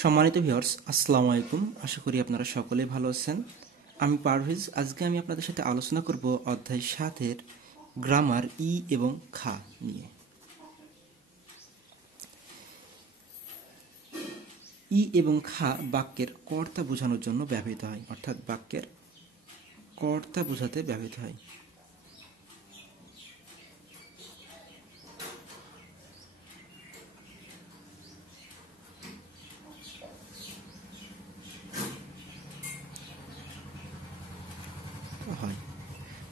সম্মানিত ভিউয়ার্স, আসসালামু আলাইকুম। আশা করি আপনারা সকলে ভালো আছেন। আমি পারভেজ। আজকে আমি আপনাদের সাথে আলোচনা করব অধ্যায় 7 এর গ্রামার ই এবং খা নিয়ে। ই এবং খা বাক্যের কর্তা বোঝানোর জন্য ব্যবহৃত হয়, অর্থাৎ বাক্যের কর্তা বোঝাতে ব্যবহৃত হয়।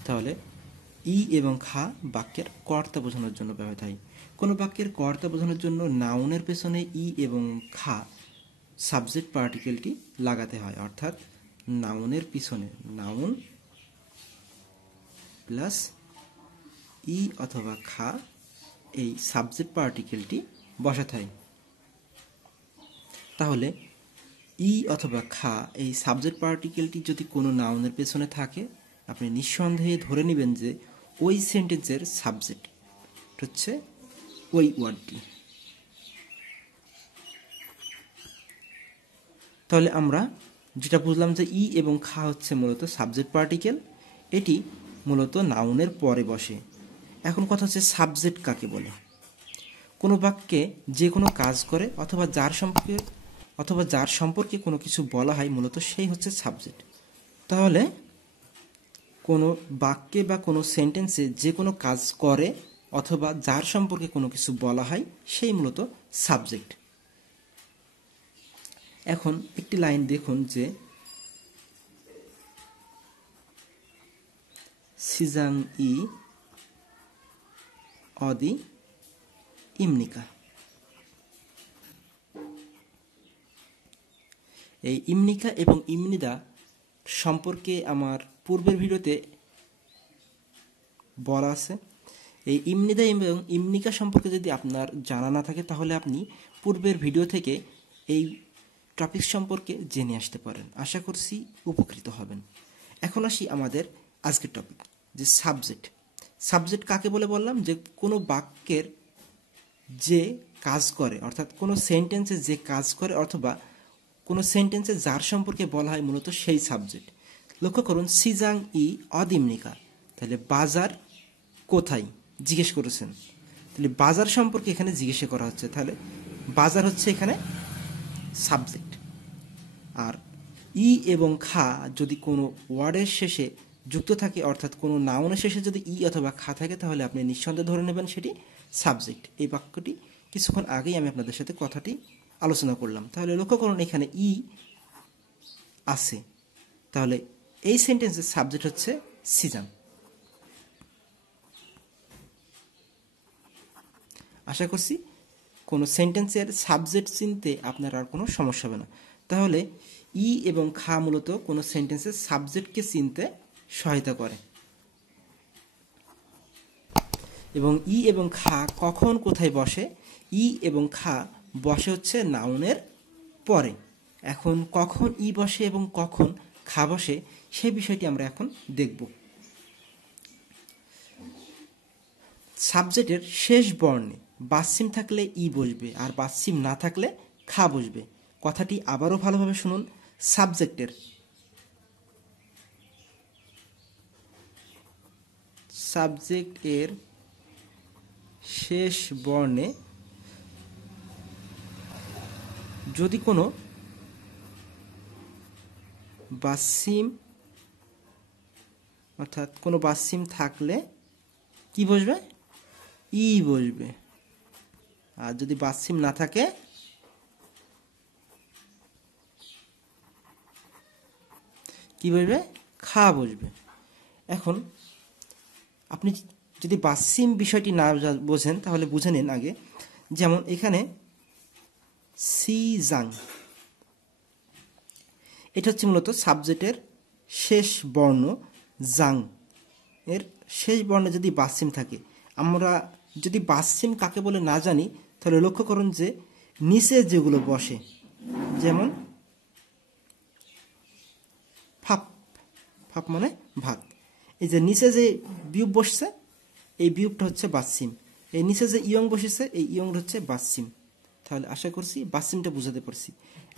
তাহলে ই এবং খা বাক্যের কর্তা বোঝানোর জন্য ব্যবহৃত হয়। কোনো বাক্যের কর্তা বোঝানোর জন্য নাউনের পেছনে ই এবং খা সাবজেক্ট পার্টিকেলটি লাগাতে হয়, অর্থাৎ নাউনের পিছনে নাউন প্লাস ই অথবা খা এই সাবজেক্ট পার্টিকেলটি বসাতে হয়। তাহলে ই অথবা খা এই সাবজেক্ট পার্টিকেলটি যদি কোনো নাউনের পেছনে থাকে, আপনি নিঃসন্দেহে ধরে নেবেন যে ওই সেন্টেন্সের সাবজেক্ট হচ্ছে ওই ওয়ার্ডটি। তাহলে আমরা যেটা বুঝলাম যে ই এবং খা হচ্ছে মূলত সাবজেক্ট পার্টিকেল, এটি মূলত নাউনের পরে বসে। এখন কথা হচ্ছে সাবজেক্ট কাকে বলে। কোনো বাক্যে যে কোনো কাজ করে অথবা যার সম্পর্কে কোনো কিছু বলা হয়, মূলত সেই হচ্ছে সাবজেক্ট। তাহলে কোনো বাক্যে বা কোনো সেন্টেন্সে যে কোনো কাজ করে অথবা যার সম্পর্কে কোনো কিছু বলা হয়, সেই মূলত সাবজেক্ট। এখন একটি লাইন দেখুন যে সিজাং ই অদি ইমনিকা। এই ইমনিকা এবং ইমনিদা সম্পর্কে আমার পূর্বের ভিডিওতে বলা আছে। এই ইমনিদা এবং ইমনিকা সম্পর্কে যদি আপনার জানা না থাকে, তাহলে আপনি পূর্বের ভিডিও থেকে এই টপিক সম্পর্কে জেনে আসতে পারেন। আশা করছি উপকৃত হবেন। এখন আসি আমাদের আজকের টপিক, যে সাবজেক্ট। সাবজেক্ট কাকে বলে বললাম? যে কোনো বাক্যের যে কাজ করে, অর্থাৎ কোনো সেন্টেন্সে যে কাজ করে অথবা কোনো সেন্টেন্সে যার সম্পর্কে বলা হয়, মূলত সেই সাবজেক্ট। লক্ষ্য করুন, সিজাং ই অদিমনিকা। তাহলে বাজার কোথায় জিজ্ঞেস করেছেন, তাহলে বাজার সম্পর্কে এখানে জিজ্ঞাসা করা হচ্ছে। তাহলে বাজার হচ্ছে এখানে সাবজেক্ট। আর ই এবং খা যদি কোনো ওয়ার্ডের শেষে যুক্ত থাকে, অর্থাৎ কোনো নাউনের শেষে যদি ই অথবা খা থাকে, তাহলে আপনি নিঃসন্দেহে ধরে নেবেন সেটি সাবজেক্ট। এই বাক্যটি কিছুক্ষণ আগেই আমি আপনাদের সাথে কথাটি আলোচনা করলাম। তাহলে লক্ষ্য করুন, এখানে ই আছে, তাহলে এই সেন্টেন্সের সাবজেক্ট হচ্ছে সিজাং। আশা করছি কোনো সেন্টেন্সের সাবজেক্ট চিনতে আপনার আর কোনো সমস্যা হবে না। তাহলে ই এবং খা মূলত কোনো সেন্টেন্সের সাবজেক্টকে চিনতে সহায়তা করে। এবং ই এবং খা কখন কোথায় বসে? ই এবং খা বসে হচ্ছে নাউনের পরে। এখন কখন ই বসে এবং কখন খা বসে, সেই বিষয়টি আমরা এখন দেখব। সাবজেক্টের শেষ বর্ণে বাচ্চিম থাকলে ই বসবে, আর বাচ্চিম না থাকলে খা বসবে। কথাটি আবারও ভালোভাবে শুনুন। সাবজেক্টের শেষ বর্ণে যদি কোনো বাচ্চিম, অর্থাৎ কোনো বাচ্চিম থাকলে কি বসবে? ই বসবে। আর যদি বাচ্চিম না থাকে, কি বসবে? খা বসবে। এখন আপনি যদি বাচ্চিম বিষয়টি না বোঝেন, তাহলে বুঝে নিন আগে। যেমন এখানে সিজাং, এটা হচ্ছে মূলত সাবজেক্টের শেষ বর্ণ। জাং এর শেষ বর্ণে যদি বাচ্চিম থাকে, আমরা যদি বাচ্চিম কাকে বলে না জানি, তাহলে লক্ষ্য করুন যে নিচে যেগুলো বসে, যেমন ফাপ, ফাপ মানে ভাত, এই যে নিচে যে বিয়োগ বসছে, এই বিয়োগটা হচ্ছে বাচ্চিম। এই নিচে যে ইয়ং বসেছে, এই ইয়ং হচ্ছে বাচ্চিম। তাহলে আশা করছি বাসিমটা বুঝাতে পারছি।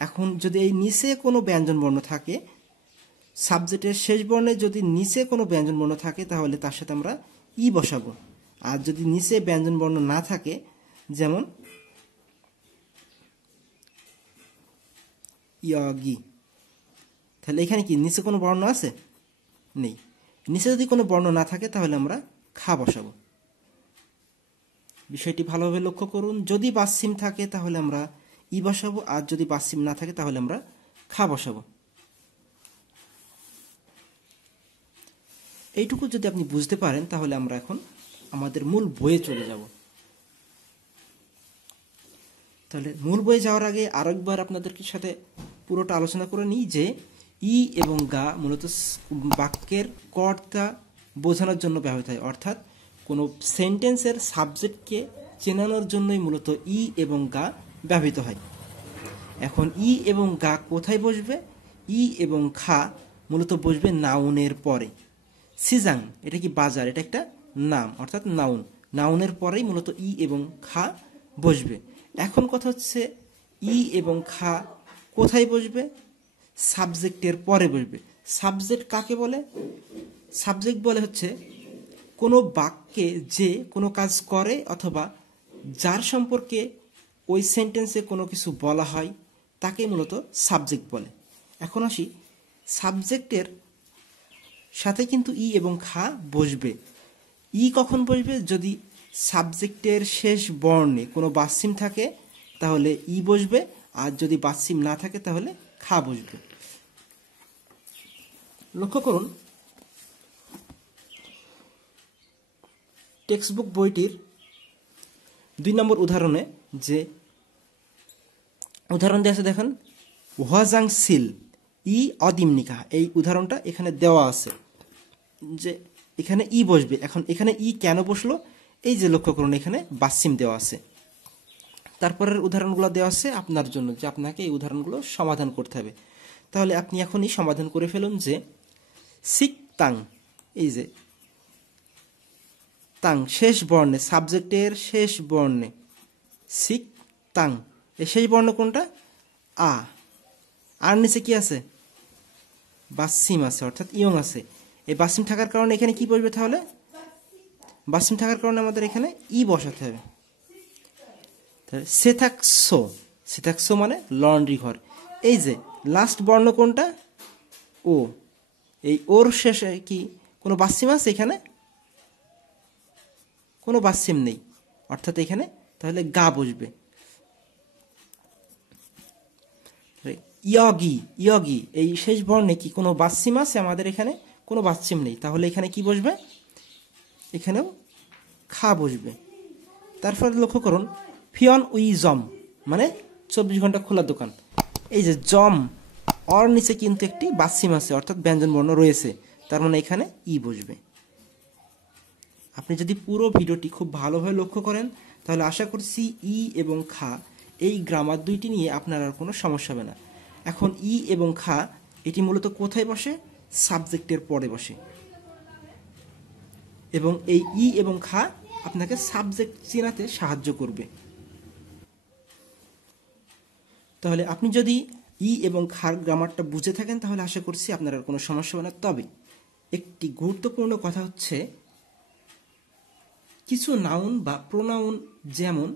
এখন যদি এই নিচে কোনো ব্যঞ্জন বর্ণ থাকে, সাবজেক্টের শেষ বর্ণে যদি নিচে কোনো ব্যঞ্জন বর্ণ থাকে তাহলে তার সাথে আমরা ই বসাবো। আর যদি নিচে ব্যঞ্জন বর্ণ না থাকে, যেমন ইয়গি, তাহলে এখানে কি নিচে কোনো বর্ণ আছে? নেই। নিচে যদি কোনো বর্ণ না থাকে তাহলে আমরা খা বসাবো। বিষয়টি ভালোভাবে লক্ষ্য করুন। যদি বাসিম থাকে তাহলে আমরা ই বসাবো, আর যদি বাসিম না থাকে তাহলে আমরা খা বসাবো। এইটুকু যদি আপনি বুঝতে পারেন তাহলে আমরা এখন আমাদের মূল বইয়ে চলে যাব। তাহলে মূল বইয়ে যাওয়ার আগে আরেকবার আপনাদের সাথে পুরোটা আলোচনা করে নিই যে ই এবং গা মূলত বাক্যের কর্তা বোঝানোর জন্য ব্যবহৃত হয়, অর্থাৎ কোনো সেন্টেন্সের সাবজেক্টকে চেনানোর জন্যই মূলত ই এবং গা ব্যবহৃত হয়। এখন ই এবং গা কোথায় বসবে? ই এবং খা মূলত বসবে নাউনের পরে। সিজাং, এটা কি বাজার, এটা একটা নাম অর্থাৎ নাউন। নাউনের পরেই মূলত ই এবং খা বসবে। এখন কথা হচ্ছে ই এবং খা কোথায় বসবে? সাবজেক্টের পরে বসবে। সাবজেক্ট কাকে বলে? সাবজেক্ট বলে হচ্ছে কোনো বাক্যে যে কোনো কাজ করে অথবা যার সম্পর্কে ওই সেন্টেন্সে কোনো কিছু বলা হয় তাকে মূলত সাবজেক্ট বলে। এখন আসি, সাবজেক্টের সাথে কিন্তু ই এবং খা বসবে। ই কখন বসবে? যদি সাবজেক্টের শেষ বর্ণে কোনো বাসিম থাকে তাহলে ই বসবে, আর যদি বাসিম না থাকে তাহলে খা বসবে। লক্ষ্য করুন টেক্সট বুক বইটির 2 নম্বর উদাহরণে যে উদাহরণ দেওয়া আছে দেখেন, ওয়াজাং সিল ই অদিমনিকা, এই উদাহরণটা এখানে দেওয়া আছে যে এখানে ই বসবে। এখন এখানে ই কেন বসলো? এই যে লক্ষ্য করুন এখানে বাসিম দেওয়া আছে। তারপরের উদাহরণগুলো দেওয়া আছে আপনার জন্য, যে আপনাকে এই উদাহরণগুলো সমাধান করতে হবে। তাহলে আপনি এখনই সমাধান করে ফেলুন যে সিক তাং, এই যে তাং শেষ বর্ণে, সাবজেক্টের শেষ বর্ণে সিক তাং, এই শেষ বর্ণ কোনটা? আ। আর নিচে কি আছে? বাসিম আছে অর্থাৎ ইয়ং আছে। এই বাসিম থাকার কারণে এখানে কি বসবে? তাহলে বাসিম থাকার কারণে আমাদের এখানে ই বসাতে হবে। তাহলে সেথাকসো, সেথাকসো মানে লন্ড্রি ঘর। এই যে লাস্ট বর্ণ কোনটা? ও। এই ওর শেষে কি কোনো বাসিম আছে? এখানে কোনো বাসিম নেই, অর্থাৎ এখানে তাহলে গা বসবে। ইয়গি, ইয়গি এই শেষ বর্ণে কি কোনো বাসিম আছে? আমাদের এখানে কোনো বাসিম নেই, তাহলে এখানে কি বসবে? এখানেও খা বসবে। তারপর লক্ষ্য করুন ফিয়ন উই জম মানে 24 ঘন্টা খোলা দোকান। এই যে জম, অর নিচে কিন্তু একটি বাসিম আছে অর্থাৎ ব্যঞ্জন বর্ণ রয়েছে, তার মানে এখানে ই বসবে। আপনি যদি পুরো ভিডিওটি খুব ভালোভাবে লক্ষ্য করেন তাহলে আশা করছি ই এবং খা এই গ্রামার দুইটি নিয়ে আপনার আর কোনো সমস্যা হবে না। এখন ই এবং খা এটি মূলত কোথায় বসে? সাবজেক্টের পরে বসে, এবং এই ই এবং খা আপনাকে সাবজেক্ট চেনাতে সাহায্য করবে। তাহলে আপনি যদি ই এবং খার গ্রামারটা বুঝে থাকেন তাহলে আশা করছি আপনার আর কোনো সমস্যা হবে না। তবে একটি গুরুত্বপূর্ণ কথা হচ্ছে, কিছু নাউন বা প্রোনাউন যেমন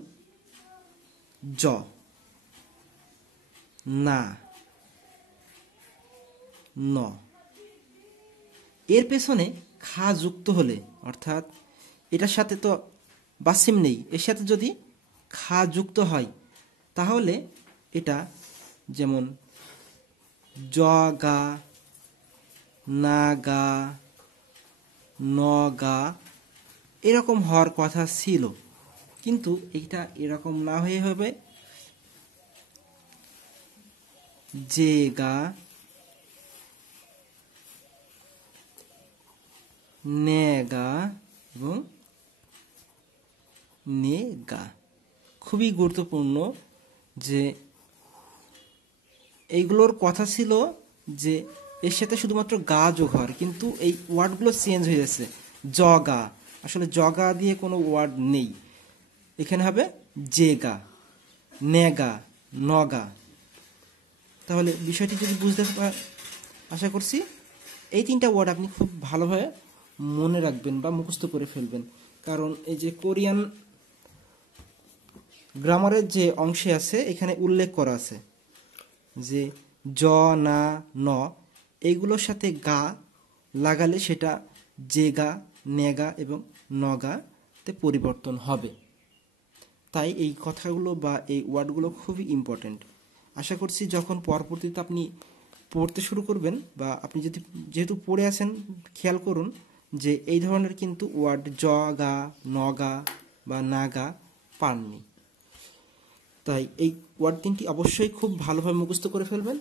জ, না, ন, এর পেছনে খা যুক্ত হলে, অর্থাৎ এটার সাথে তো বাসিম নেই, এর সাথে যদি খা যুক্ত হয় তাহলে এটা যেমন জগা, নাগা, নগা এরকম হওয়ার কথা ছিল, কিন্তু এইটা এরকম না হয়ে হবে জেগা, নেগা এবং নেগা। খুবই গুরুত্বপূর্ণ যে এইগুলোর কথা ছিল যে এর সাথে শুধুমাত্র গা যোগ হওয়ার, কিন্তু এই ওয়ার্ডগুলো চেঞ্জ হয়ে যাচ্ছে। জগা, আসলে জগা দিয়ে কোনো ওয়ার্ড নেই, এখানে হবে জেগা। নেগা, নগা। তাহলে বিষয়টি যদি বুঝতে আশা করছি এই 3টা ওয়ার্ড আপনি খুব ভালোভাবে মনে রাখবেন বা মুখস্থ করে ফেলবেন। কারণ এই যে কোরিয়ান গ্রামারের যে অংশে আছে এখানে উল্লেখ করা আছে যে জ, না, ন এইগুলোর সাথে গা লাগালে সেটা জেগা, নেগা এবং নগাতে পরিবর্তন হবে। তাই এই কথাগুলো বা এই ওয়ার্ডগুলো খুবই ইম্পর্ট্যান্ট। আশা করছি যখন পরবর্তীতে আপনি পড়তে শুরু করবেন বা আপনি যদি যেহেতু পড়ে আছেন খেয়াল করুন যে এই ধরনের কিন্তু ওয়ার্ড জ, গা, নগা বা নাগা পাননি। তাই এই ওয়ার্ড 3টি অবশ্যই খুব ভালোভাবে মুখস্থ করে ফেলবেন।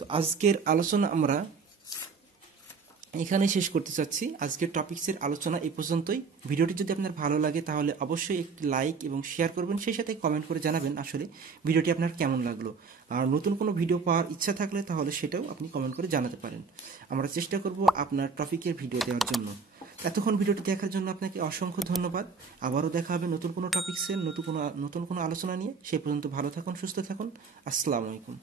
তো আজকের আলোচনা আমরা এখানেই শেষ করতে চাচ্ছি। আজকের টপিকসের আলোচনা এই পর্যন্তই। ভিডিওটি যদি আপনার ভালো লাগে তাহলে অবশ্যই একটি লাইক এবং শেয়ার করবেন, সেই সাথে কমেন্ট করে জানাবেন আসলে ভিডিওটি আপনার কেমন লাগলো। আর নতুন কোনো ভিডিও পাওয়ার ইচ্ছা থাকলে তাহলে সেটাও আপনি কমেন্ট করে জানাতে পারেন। আমরা চেষ্টা করব আপনার টপিকের ভিডিও দেওয়ার জন্য। এতক্ষণ ভিডিওটি দেখার জন্য আপনাকে অসংখ্য ধন্যবাদ। আবারও দেখা হবে নতুন কোনো টপিকসের নতুন কোনো আলোচনা নিয়ে। সেই পর্যন্ত ভালো থাকুন, সুস্থ থাকুন। আসসালামু আলাইকুম।